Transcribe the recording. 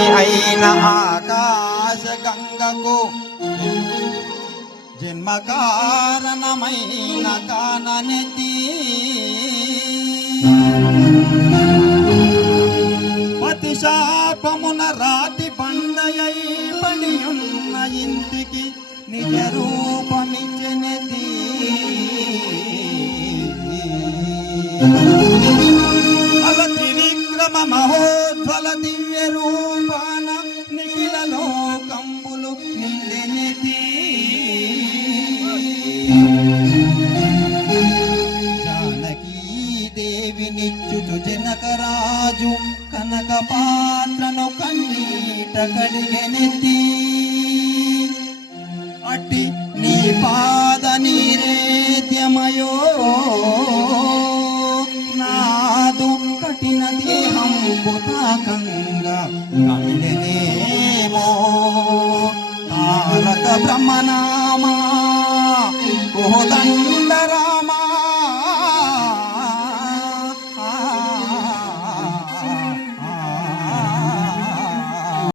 జనని అయిన ఆకాశ గంగకు జన్మ కారణమైన కాననెత్తి పతి శాపమున రాతి బండయై పడియున్న ఇంటికి నిజ రూపమిచ్చనెతి అల త్రివిక్రమ మహోజ్వల దివ్య రూపాన నిఖిల లోకంబులు నిండెనెతి జానకీ దేవి నిచ్చుచు జనకరాజు కనక పాత్రను కన్నీట కడిగెనెత్తి అట్టి నీ పాద నీరేద్యమయో నాదు కఠిన దేహం పుతాకంగా కమిలెనేమో తారక బ్రహ్మనామా కోదండరా